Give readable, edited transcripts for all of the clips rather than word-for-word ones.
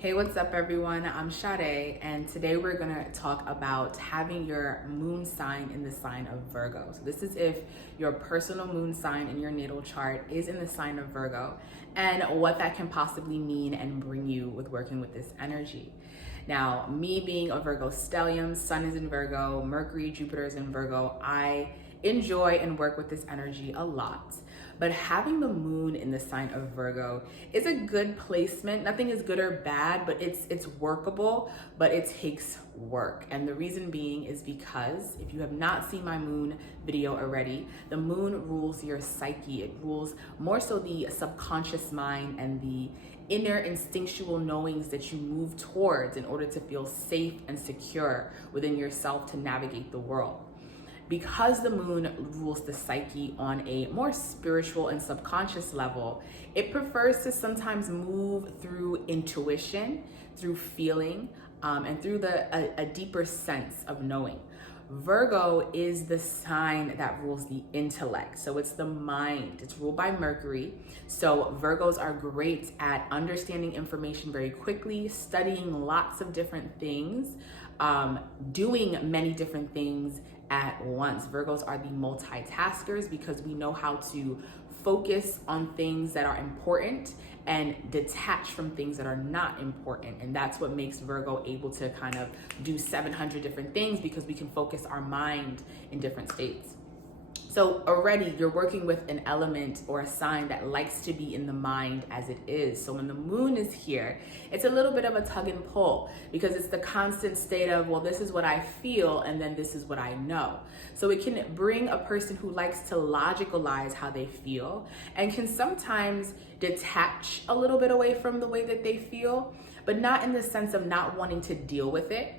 Hey, what's up, everyone? I'm Sade, and today we're going to talk about having your moon sign in the sign of Virgo. So, this is if your personal moon sign in your natal chart is in the sign of Virgo, and what that can possibly mean and bring you with working with this energy. Now, me being a Virgo stellium, Sun is in Virgo, Mercury, Jupiter is in Virgo, I enjoy and work with this energy a lot. But having the moon in the sign of Virgo is a good placement. Nothing is good or bad, but it's workable, but it takes work. And the reason being is because if you have not seen my moon video already, the moon rules your psyche. It rules more so the subconscious mind and the inner instinctual knowings that you move towards in order to feel safe and secure within yourself to navigate the world. Because the moon rules the psyche on a more spiritual and subconscious level, it prefers to sometimes move through intuition, through feeling, and through a deeper sense of knowing. Virgo is the sign that rules the intellect. So it's the mind. It's ruled by Mercury. So Virgos are great at understanding information very quickly, studying lots of different things, doing many different things at once. Virgos are the multitaskers because we know how to focus on things that are important and detach from things that are not important. And that's what makes Virgo able to kind of do 700 different things, because we can focus our mind in different states. So already you're working with an element or a sign that likes to be in the mind as it is. So when the moon is here, it's a little bit of a tug and pull, because it's the constant state of, well, this is what I feel and then this is what I know. So it can bring a person who likes to logicalize how they feel and can sometimes detach a little bit away from the way that they feel, but not in the sense of not wanting to deal with it.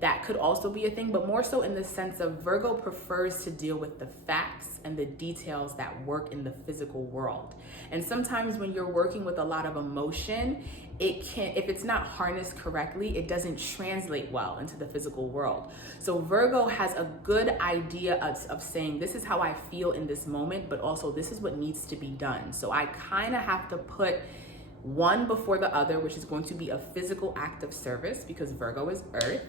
That could also be a thing, but more so in the sense of Virgo prefers to deal with the facts and the details that work in the physical world. And sometimes when you're working with a lot of emotion, if it's not harnessed correctly, it doesn't translate well into the physical world. So Virgo has a good idea of saying, this is how I feel in this moment, but also this is what needs to be done. So I kind of have to put one before the other, which is going to be a physical act of service, because Virgo is earth.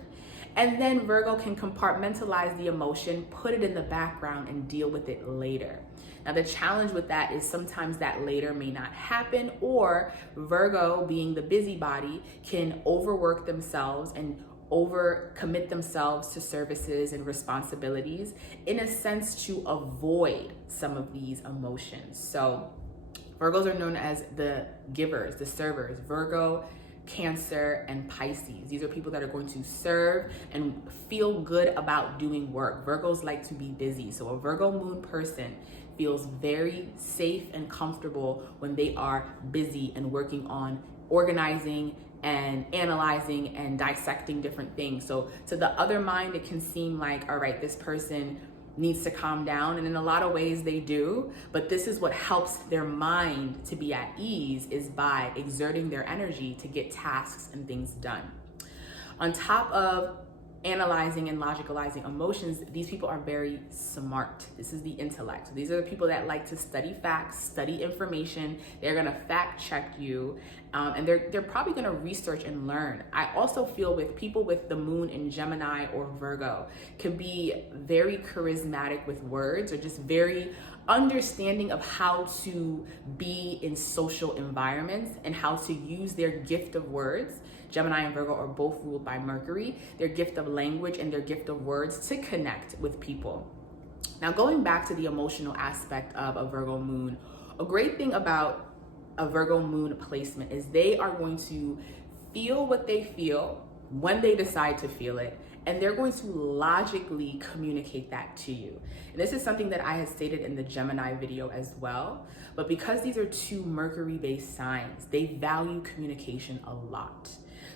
And then Virgo can compartmentalize the emotion, put it in the background, and deal with it later. Now, the challenge with that is sometimes that later may not happen, or Virgo, being the busybody, can overwork themselves and overcommit themselves to services and responsibilities in a sense to avoid some of these emotions. So Virgos are known as the givers, the servers. Virgo, Cancer, and Pisces. These are people that are going to serve and feel good about doing work. Virgos like to be busy. So a Virgo moon person feels very safe and comfortable when they are busy and working on organizing and analyzing and dissecting different things. So to the other mind, it can seem like, all right, this person needs to calm down, and in a lot of ways they do, but this is what helps their mind to be at ease, is by exerting their energy to get tasks and things done. On top of analyzing and logicalizing emotions, these people are very smart. This is the intellect. So these are the people that like to study facts, study information. They're gonna fact check you, and they're probably gonna research and learn. I also feel with people with the moon in Gemini or Virgo can be very charismatic with words, or just very understanding of how to be in social environments and how to use their gift of words. Gemini and Virgo are both ruled by Mercury, their gift of language and their gift of words to connect with people. Now, going back to the emotional aspect of a Virgo moon, a great thing about a Virgo moon placement is they are going to feel what they feel when they decide to feel it, and they're going to logically communicate that to you. And this is something that I had stated in the Gemini video as well, but because these are two Mercury-based signs, they value communication a lot.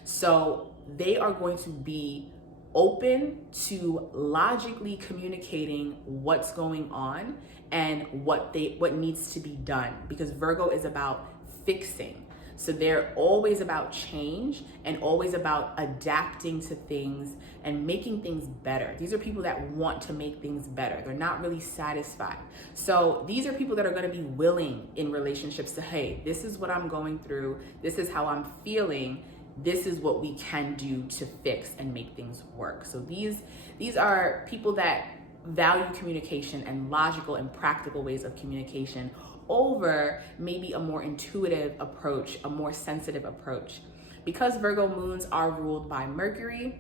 So they are going to be open to logically communicating what's going on and what needs to be done, because Virgo is about fixing. So they're always about change and always about adapting to things and making things better. These are people that want to make things better. They're not really satisfied. So these are people that are going to be willing in relationships to, hey, this is what I'm going through. This is how I'm feeling. this is what we can do to fix and make things work. So these are people that value communication and logical and practical ways of communication over maybe a more intuitive approach, a more sensitive approach. Because Virgo moons are ruled by Mercury,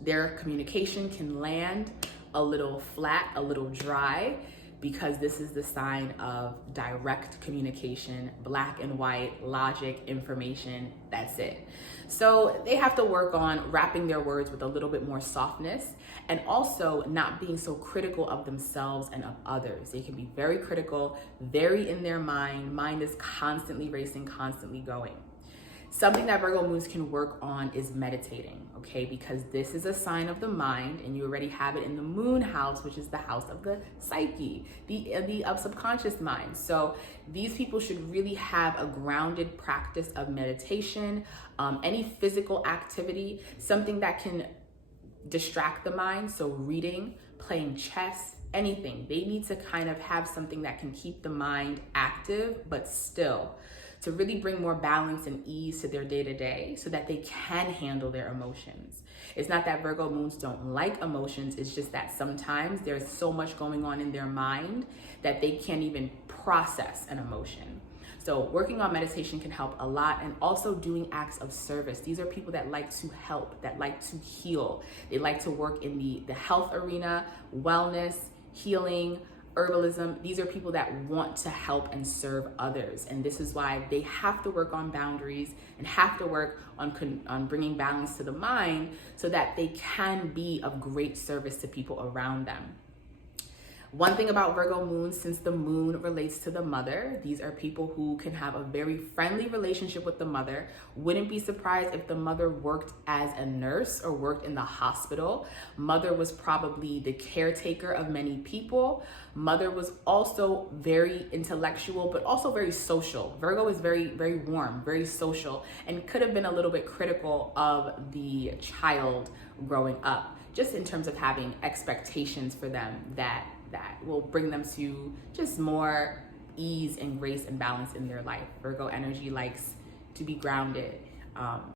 their communication can land a little flat, a little dry, because this is the sign of direct communication, black and white, logic, information, that's it. So they have to work on wrapping their words with a little bit more softness, and also not being so critical of themselves and of others. They can be very critical, very in their mind. Mind is constantly racing, constantly going. Something that Virgo moons can work on is meditating, okay? Because this is a sign of the mind, and you already have it in the moon house, which is the house of the psyche, the subconscious mind. So these people should really have a grounded practice of meditation, any physical activity, something that can distract the mind. So reading, playing chess, anything. They need to kind of have something that can keep the mind active, but still, to really bring more balance and ease to their day-to-day so that they can handle their emotions. It's not that Virgo moons don't like emotions, it's just that sometimes there's so much going on in their mind that they can't even process an emotion. So working on meditation can help a lot, and also doing acts of service. These are people that like to help, that like to heal. They like to work in the health arena, wellness, healing, herbalism. These are people that want to help and serve others. And this is why they have to work on boundaries and have to work on bringing balance to the mind so that they can be of great service to people around them. One thing about Virgo moon, since the moon relates to the mother, these are people who can have a very friendly relationship with the mother. Wouldn't be surprised if the mother worked as a nurse or worked in the hospital. Mother was probably the caretaker of many people. Mother was also very intellectual, but also very social. Virgo is very, very warm, very social, and could have been a little bit critical of the child growing up, just in terms of having expectations for them that will bring them to just more ease and grace and balance in their life. Virgo energy likes to be grounded.